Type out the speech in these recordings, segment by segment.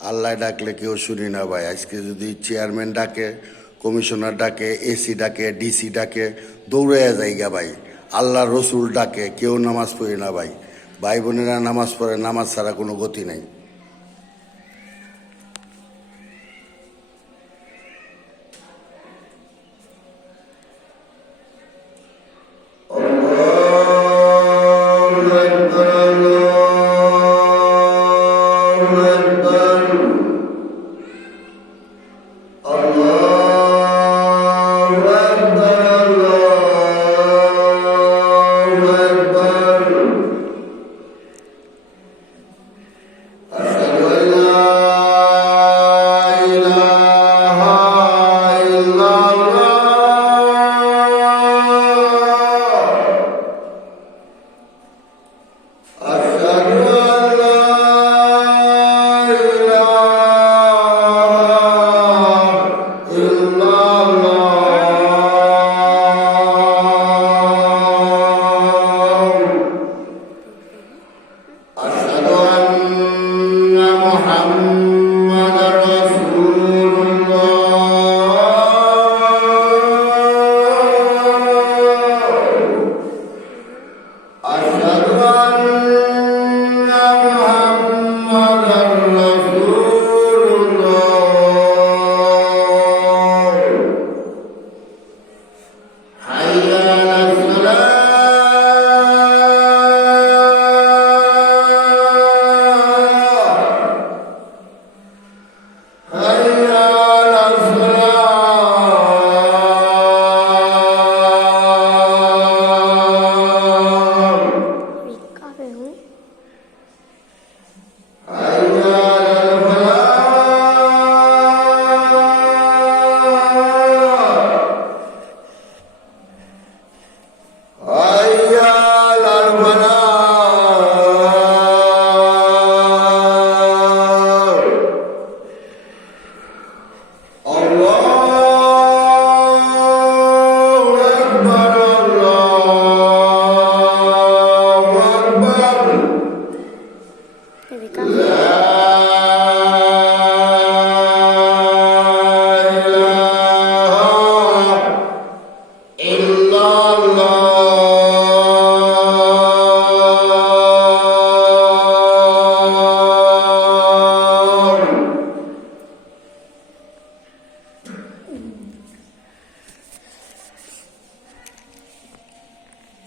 আল্লাহ ডাকলে কেউ শুনি না ভাই। আজকে যদি চেয়ারম্যান ডাকে, কমিশনার ডাকে, এসি ডাকে, ডিসি ডাকে, দৌড়াইয়া যাইগা ভাই। আল্লাহ রসুল ডাকে, কেউ নামাজ পড়ি না ভাই। ভাই বোনেরা নামাজ পড়ে, নামাজ ছাড়া কোনো গতি নাই।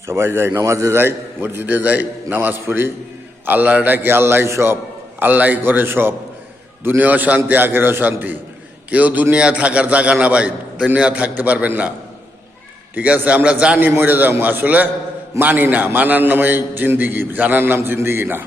সবাই যাই, নামাজে যাই, মসজিদে যাই, নামাজ পড়ি, আল্লাহ ডাকি। আল্লাহ সব, আল্লাহ করে সব। দুনিয়াও শান্তি, আখেরও শান্তি। কেউ দুনিয়া থাকার জায়গা না ভাই, দুনিয়া থাকতে পারবেন না। ঠিক আছে, আমরা জানি মরে যাবো, আসলে মানি না। মানার নামে জিন্দিগি, জানার নাম জিন্দিগি না।